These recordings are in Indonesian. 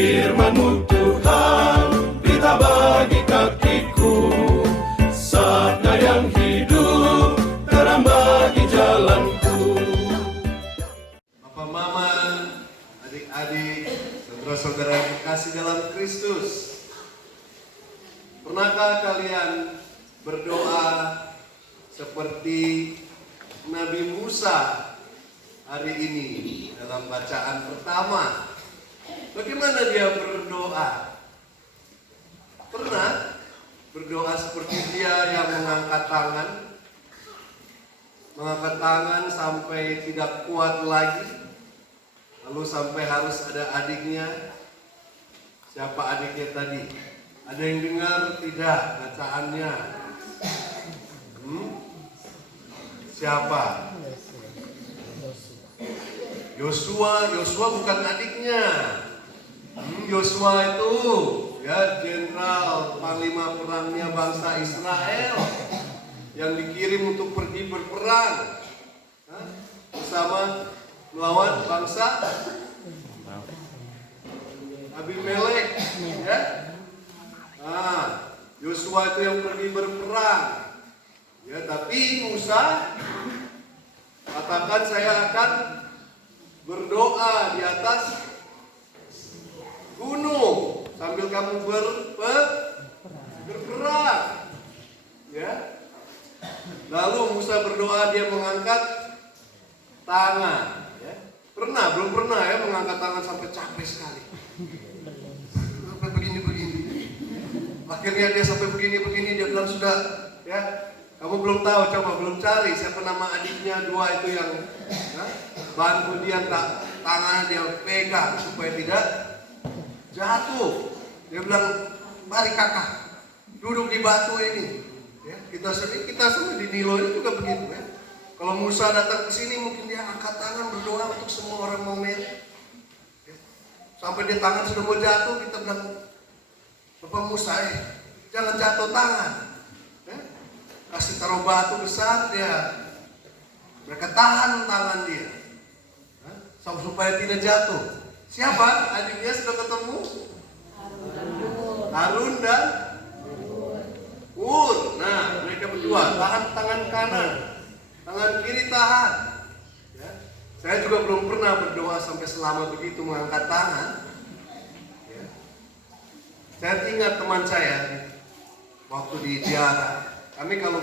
Firman-Mu Tuhan, berita bagi kakiku, sabda yang hidup, terang bagi jalanku. Bapak Mama, adik-adik, saudara-saudara yang dikasih dalam Kristus, pernahkah kalian berdoa seperti Nabi Musa hari ini dalam bacaan pertama? Bagaimana dia berdoa? Pernah berdoa seperti dia yang mengangkat tangan sampai tidak kuat lagi, lalu sampai harus ada adiknya. Siapa adiknya tadi? Ada yang dengar tidak bacaannya? Siapa? Yosua bukan adiknya. Yosua itu ya jenderal panglima perangnya bangsa Israel yang dikirim untuk pergi berperang bersama melawan bangsa Abimelek, ya. Yosua itu yang pergi berperang, ya. Tapi Musa katakan, saya akan berdoa di atas gunung sambil kamu berperang, ya. Lalu Musa berdoa, dia mengangkat tangan, ya. Belum pernah ya mengangkat tangan sampai capek sekali, sampai begini. Akhirnya dia sampai begini, dia bilang, sudah, ya. Kamu belum tahu, coba belum cari siapa nama adiknya dua itu yang bantu dia, tangannya dia pegang supaya tidak jatuh. Dia bilang, mari kakak, duduk di batu ini. Ya, kita semua di Nilo ini juga begitu, ya. Kalau Musa datang ke sini, mungkin dia angkat tangan berdoa untuk semua orang mau melihat. Ya. Sampai dia tangan sudah mau jatuh, kita bilang, Bapak Musa, jangan jatuh tangan. Ya. Kasih taruh batu besar, mereka tahan tangan dia, ya, supaya tidak jatuh. Siapa adiknya sudah ketemu? Harun dan Hur. Nah, mereka berdua tahan tangan kanan, tangan kiri tahan. Ya. Saya juga belum pernah berdoa sampai selama begitu mengangkat tangan. Ya. Saya ingat teman saya waktu di Tiara. Kami kalau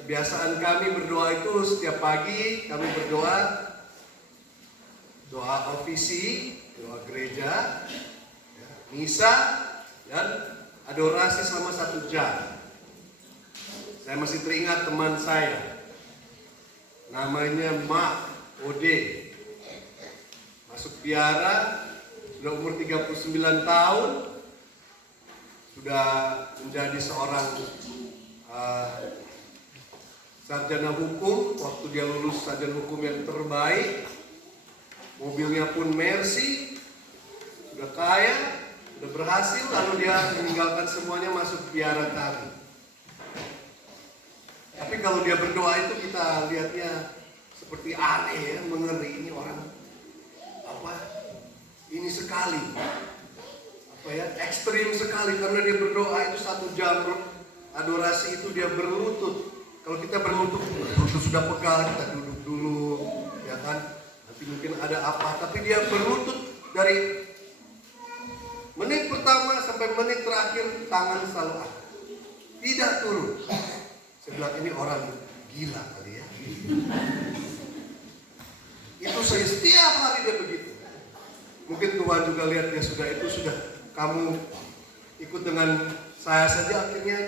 kebiasaan kami berdoa itu setiap pagi kami berdoa, doa ofisi, doa gereja, ya, misa, dan adorasi selama 1 jam. Saya masih teringat teman saya, namanya Mak Ode, masuk Tiara, sudah umur 39 tahun, sudah menjadi seorang sarjana hukum. Waktu dia lulus sarjana hukum yang terbaik, mobilnya pun Mercy, sudah kaya, sudah berhasil, lalu dia meninggalkan semuanya masuk biara kami. Tapi kalau dia berdoa itu kita lihatnya seperti aneh, ya, mengeri. Ini orang ini sekali, ekstrim sekali, karena dia berdoa itu 1 jam adorasi itu dia berlutut. Kalau kita berlutut sudah pegal, kita duduk dulu, ya kan? Nanti mungkin ada apa, tapi dia berlutut dari menit pertama sampai menit terakhir, tangan selalu ada, tidak turun. Saya bilang, ini orang gila kali ya. Itu saya setiap hari dia begitu. Mungkin Tuhan juga lihat dia sudah kamu ikut dengan saya saja, akhirnya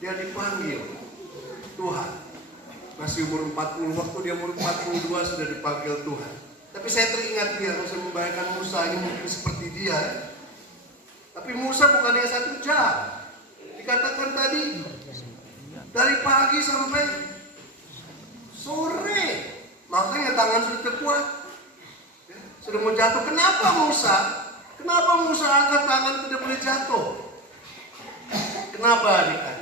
dia dipanggil Tuhan. Masih umur 40, waktu dia umur 42 sudah dipanggil Tuhan. Tapi saya teringat dia, kalau saya membayangkan Musa ini mungkin seperti dia. Tapi Musa bukan hanya 1 jam. Dikatakan tadi, dari pagi sampai sore. Makanya tangan sudah terkuat, ya, sudah mau jatuh. Kenapa Musa angkat tangan tidak boleh jatuh? Kenapa adik-adik?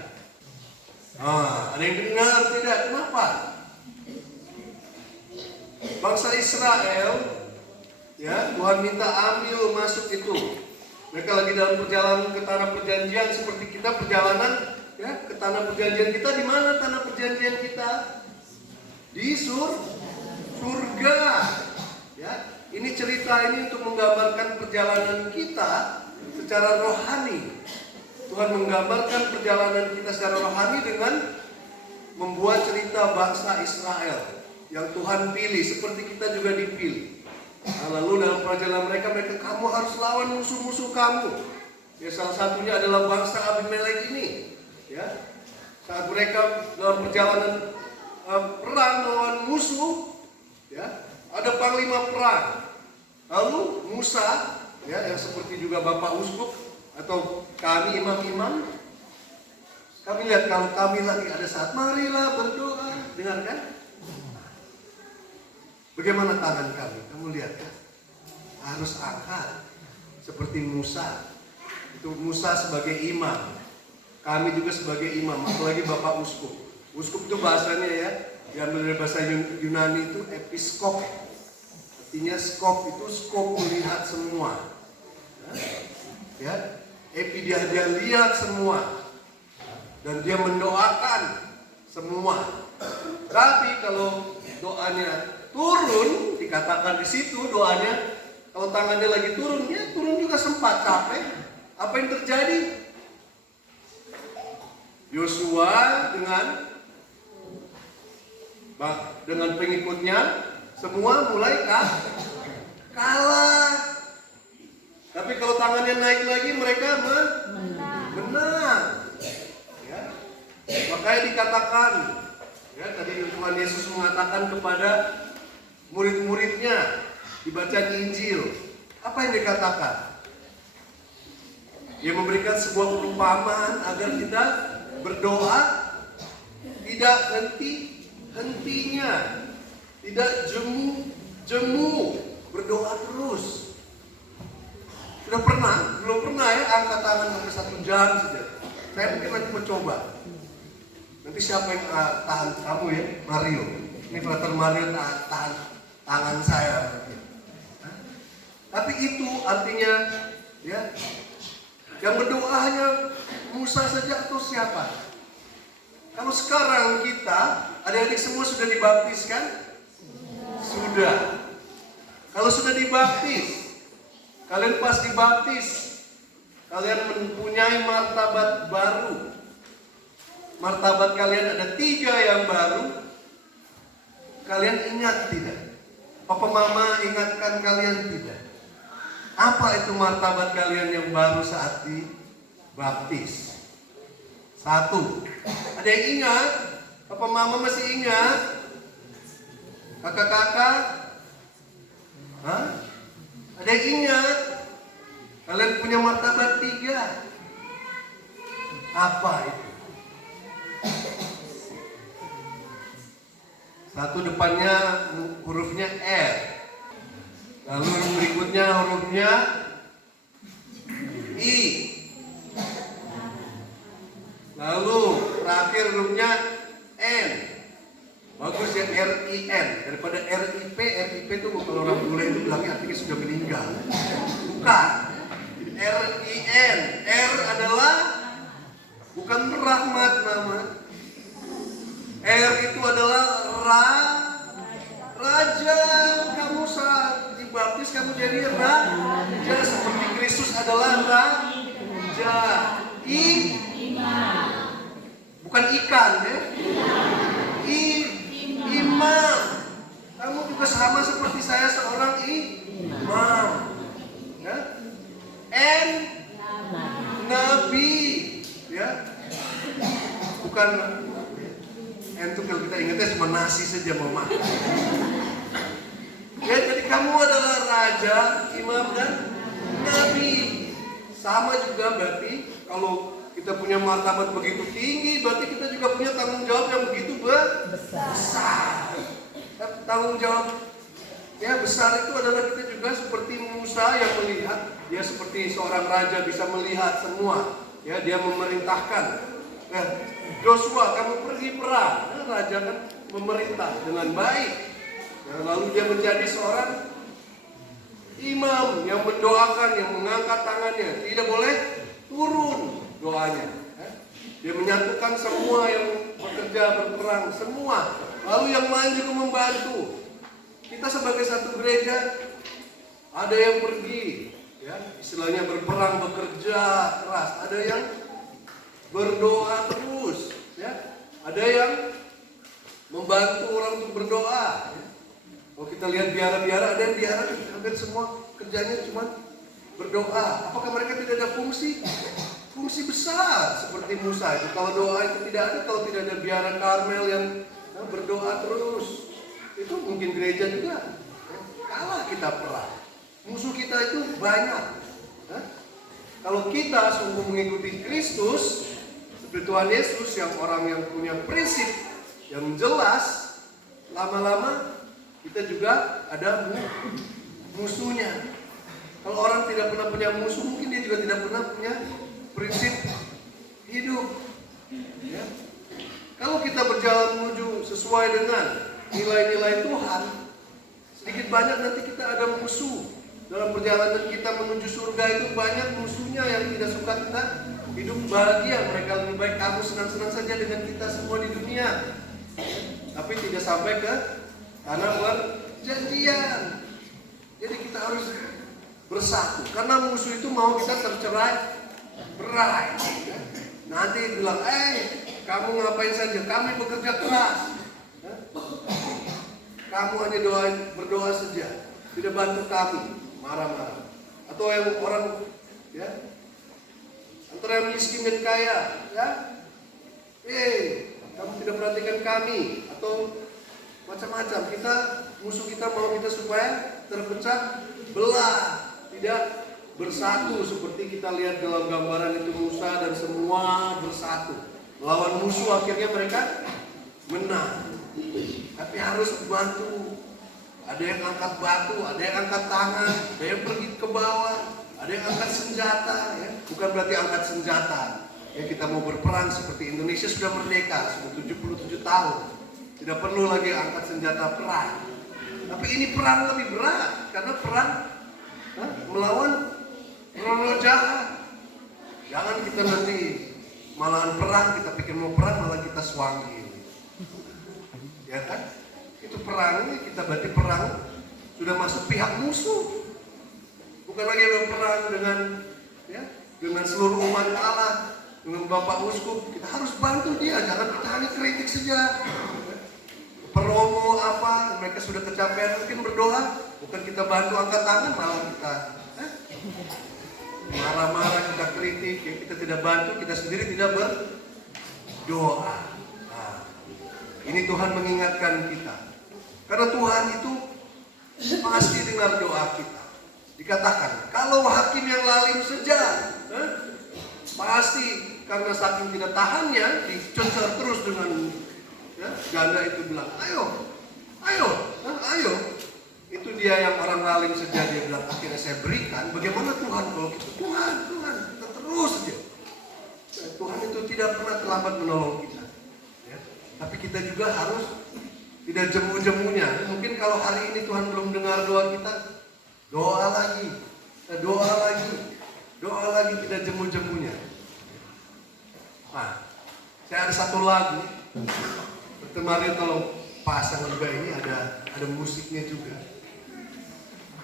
Ada yang dengar tidak? Kenapa? Bangsa Israel Ya, Tuhan minta ambil masuk itu. Mereka lagi dalam perjalanan ke tanah perjanjian seperti kita perjalanan ya ke tanah perjanjian kita. Di mana tanah perjanjian kita? Di surga. Ya, ini cerita ini untuk menggambarkan perjalanan kita secara rohani. Tuhan menggambarkan perjalanan kita secara rohani dengan membuat cerita bangsa Israel yang Tuhan pilih, seperti kita juga dipilih. Nah, lalu dalam perjalanan mereka, kamu harus lawan musuh-musuh kamu. Ya, salah satunya adalah bangsa Abimelek ini. Ya, saat mereka dalam perjalanan perang melawan musuh, ya, ada panglima perang. Lalu Musa, ya, yang seperti juga Bapak Uskup atau kami imam-imam, kami lihat kalau kami lagi ada saat marilah berdoa, dengarkan. Bagaimana tangan kami? Kamu lihat kan? Harus angkat seperti Musa. Itu Musa sebagai imam. Kami juga sebagai imam, apalagi Bapak Uskup. Uskup itu bahasanya ya, diambil dari bahasa Yunani itu episkop. Artinya skop itu skop melihat semua. Ya, dia lihat semua. Dan dia mendoakan semua. Tapi kalau doanya turun, dikatakan di situ doanya, kalau tangannya lagi turun, ya turun juga sempat capek. Apa yang terjadi? Yosua dengan pengikutnya semua mulai kalah. Tapi kalau tangannya naik lagi, mereka menang. Ya. Makanya dikatakan, ya, tadi Tuhan Yesus mengatakan kepada murid-muridnya, dibaca di Injil, apa yang dikatakan? Dia memberikan sebuah perumpamaan agar kita berdoa tidak henti-hentinya, tidak jemu, berdoa terus. Sudah pernah? Belum pernah ya angkat tangan sampai 1 jam saja. Saya mungkin nanti mencoba. Nanti siapa yang tahan kamu ya? Mario. Ini Frater Mario tahan tangan saya. Tapi itu artinya ya, yang berdoa hanya Musa saja atau siapa? Kalau sekarang kita, adik-adik semua sudah dibaptis kan? Sudah. Kalau sudah dibaptis, kalian pas dibaptis, kalian mempunyai martabat baru. Martabat kalian ada 3 yang baru. Kalian ingat tidak? Papa Mama ingatkan kalian tidak? Apa itu martabat kalian yang baru saat dibaptis? 1. Ada yang ingat? Papa Mama masih ingat? Kakak-kakak? Hah? Ada yang ingat? Kalian punya martabat 3. Apa itu? 1 depannya hurufnya R. Lalu berikutnya hurufnya I. Lalu terakhir hurufnya N. Bagus ya, R-I-N. Daripada R-I-P. R-I-P itu kalau orang bule itu bilangnya artinya sudah meninggal. Bukan. R-I-N. R adalah bukan rahmat nama. R itu adalah raja. Kamu saat dibaptis kamu jadi raja seperti Kristus adalah raja. Bukan ikan ya. Imam. Kamu juga sama seperti saya seorang imam. Ya. Nabi. Ya. Bukan itu kalau kita ingatnya cuma nasi saja mau makan. Ya, jadi kamu adalah raja, imam dan nabi. Sama juga berarti kalau kita punya martabat begitu tinggi, berarti kita juga punya tanggung jawab yang begitu besar. Tanggung jawab ya besar itu adalah kita juga seperti Musa yang melihat, dia seperti seorang raja bisa melihat semua. Ya, dia memerintahkan. Joshua, kamu pergi perang. Nah, raja kan memerintah dengan baik. Lalu dia menjadi seorang Imam yang mendoakan, yang mengangkat tangannya, tidak boleh turun doanya. Dia menyatukan semua yang bekerja, berperang, semua. Lalu yang lain juga membantu. Kita sebagai satu gereja, ada yang pergi, ya, istilahnya berperang, bekerja keras. Ada yang berdoa terus, ya. Ada yang membantu orang untuk berdoa. Ya. Kalau kita lihat biara-biara, ada yang biara, hampir semua kerjanya cuma berdoa. Apakah mereka tidak ada fungsi? Fungsi besar seperti Musa itu. Kalau doa itu tidak ada, kalau tidak ada biara Karmel yang berdoa terus, itu mungkin gereja juga kalah kita perang. Musuh kita itu banyak. Kalau kita sungguh mengikuti Kristus seperti Tuhan Yesus, yang orang yang punya prinsip yang jelas, lama-lama kita juga ada musuhnya. Kalau orang tidak pernah punya musuh, mungkin dia juga tidak pernah punya prinsip hidup. Ya. Kalau kita berjalan menuju sesuai dengan nilai-nilai Tuhan, sedikit banyak nanti kita ada musuh. Dalam perjalanan kita menuju surga itu banyak musuhnya yang tidak suka kita hidup bahagia. Mereka lebih baik kamu senang-senang saja dengan kita semua di dunia, tapi tidak sampai ke tanah perjanjian. Jadi kita harus bersatu, karena musuh itu mau kita tercerai-berai. Nanti bilang, kamu ngapain saja? Kami bekerja keras. Kamu hanya berdoa saja, tidak bantu kami. Marah-marah. Atau yang orang, ya, antara yang miskin dan kaya, ya, kamu tidak perhatikan kami, atau macam-macam. Musuh kita mau kita supaya terpecah belah, tidak bersatu seperti kita lihat dalam gambaran itu. Musa dan semua bersatu melawan musuh, akhirnya mereka menang. Tapi harus bantu. Ada yang angkat batu, ada yang angkat tangan, ada yang pergi ke bawah, ada yang angkat senjata. Ya. Bukan berarti angkat senjata ya kita mau berperang seperti Indonesia sudah merdeka, sudah 77 tahun, tidak perlu lagi angkat senjata perang. Tapi ini perang lebih berat, karena perang melawan roh jahat. Jangan kita nanti malahan perang, kita pikir mau perang malah kita swangi, ya kan? Itu perang, kita berarti perang sudah masuk pihak musuh. Bukan lagi berperang dengan seluruh umat Allah, dengan Bapak Uskup. Kita harus bantu dia, jangan kita hanya kritik saja. Promo apa, mereka sudah kecapean mungkin berdoa, bukan kita bantu angkat tangan, malah kita marah-marah, kita kritik, ya kita tidak bantu, kita sendiri tidak berdoa. Nah, ini Tuhan mengingatkan kita. Karena Tuhan itu pasti dengar doa kita. Dikatakan, kalau hakim yang lalim saja, pasti karena saking tidak tahannya, dicecer terus dengan ganda itu bilang, ayo. Itu dia yang orang lalim saja, dia bilang, akhirnya saya berikan. Bagaimana Tuhan kalau gitu? Tuhan, kita terus saja. Tuhan itu tidak pernah terlambat menolong kita. Ya. Tapi kita juga harus tidak jemu-jemunya. Mungkin kalau hari ini Tuhan belum dengar doa kita, doa lagi, tidak jemu-jemunya. Nah, saya ada satu lagu. Kemarin tolong pasang juga, ini ada musiknya juga.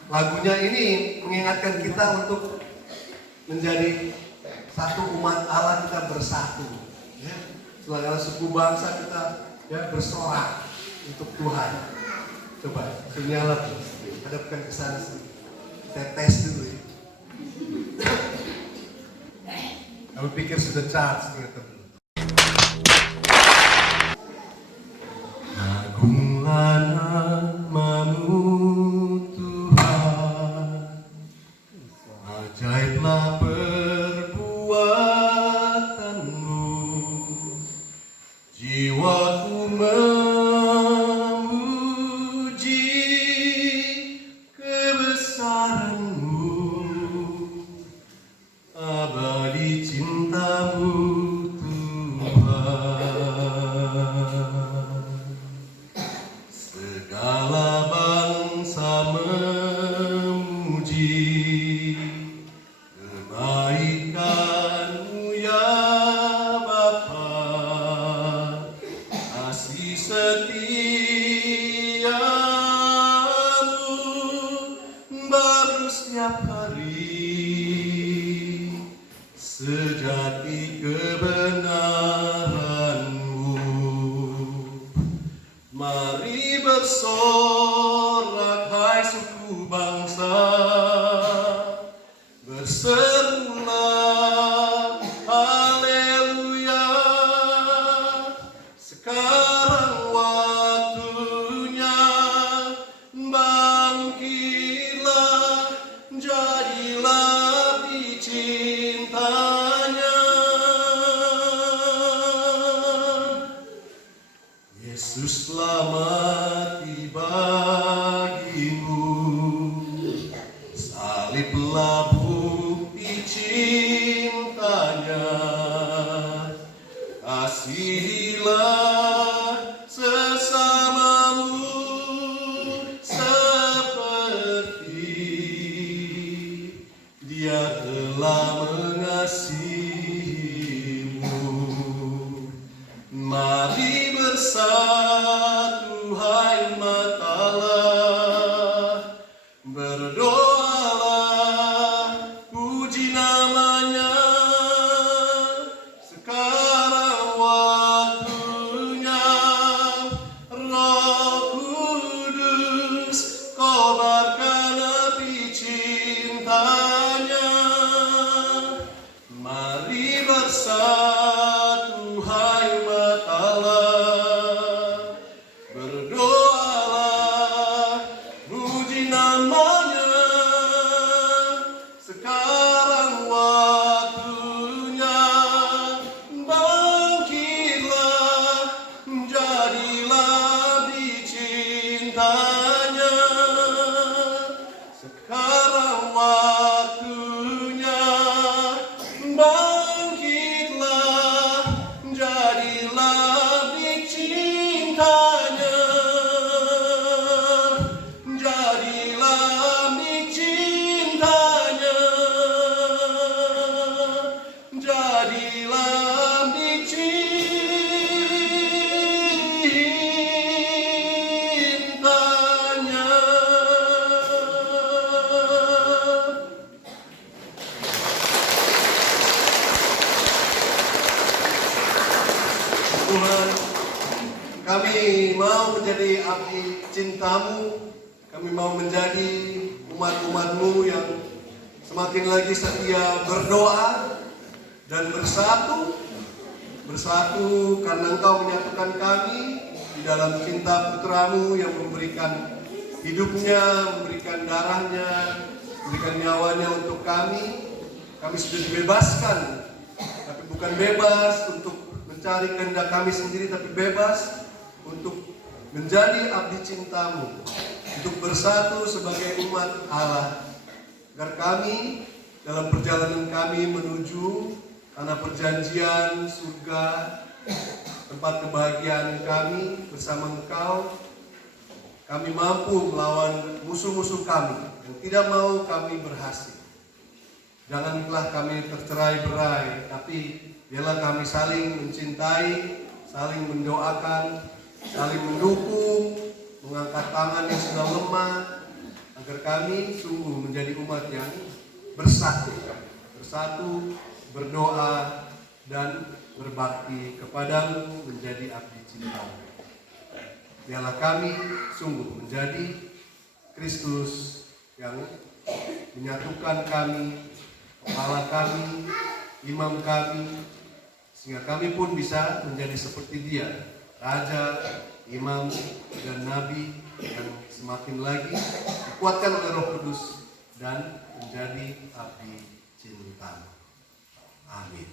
Lagunya ini mengingatkan kita untuk menjadi satu umat Allah, kita bersatu. Ya. Segala suku bangsa kita bersorak untuk Tuhan. Coba, nyala terus. Hadapkan ke sana. Saya tes dulu ya. Kamu pikir sudah charge ternyata belum. Agunglah namamu Tuhan, ajaiblah perbuatanmu, jiwaku memuji setiap hari sejati kebenaran-Mu. Mari bersorak hai suku bangsa, berserulah haleluya. Sekarang waktunya, bangkitlah, jadilah abdi cintanya. Yesus telah mati bagimu, saliblah bukti cintanya. Kasihilah sesamamu seperti Dia telah mengasihimu. Mari bersatu hai umat Allah, berdoalah, puji namanya. Sekarang waktunya, Roh Kudus kobarkan api cintanya. Mari bersatu hai umat Allah, berdoalah, puji namanya. Sekarang waktunya, bangkitlah, jadilah abdi cintanya. Sekarang waktunya, bangkitlah, jadilah abdi cintanya. Jadilah abdi cintanya. Jadilah abdi cintanya. Tuhan, kami mau menjadi abdi cinta-Mu. Kami mau menjadi umat-umat-Mu yang semakin lagi setia berdoa dan bersatu karena Engkau menyatukan kami di dalam cinta Putra-Mu yang memberikan hidupnya, memberikan darahnya, memberikan nyawanya untuk kami. Kami sudah dibebaskan, tapi bukan bebas untuk mencari kehendak kami sendiri, tapi bebas untuk menjadi abdi cinta-Mu, untuk bersatu sebagai umat Allah, agar kami dalam perjalanan kami menuju tanah perjanjian, surga, tempat kebahagiaan kami bersama Engkau, kami mampu melawan musuh-musuh kami yang tidak mau kami berhasil. Janganlah kami tercerai-berai, tapi biarlah kami saling mencintai, saling mendoakan, saling mendukung, mengangkat tangan yang sedang lemah, agar kami sungguh menjadi umat yang bersatu, berdoa, dan berbakti kepadamu, menjadi abdi cinta-Mu. Biarlah kami sungguh menjadi Kristus yang menyatukan kami, kepala kami, imam kami, sehingga kami pun bisa menjadi seperti Dia, Raja, Imam, dan Nabi, yang semakin lagi dikuatkan oleh Roh Kudus dan menjadi abdi cinta. Amin.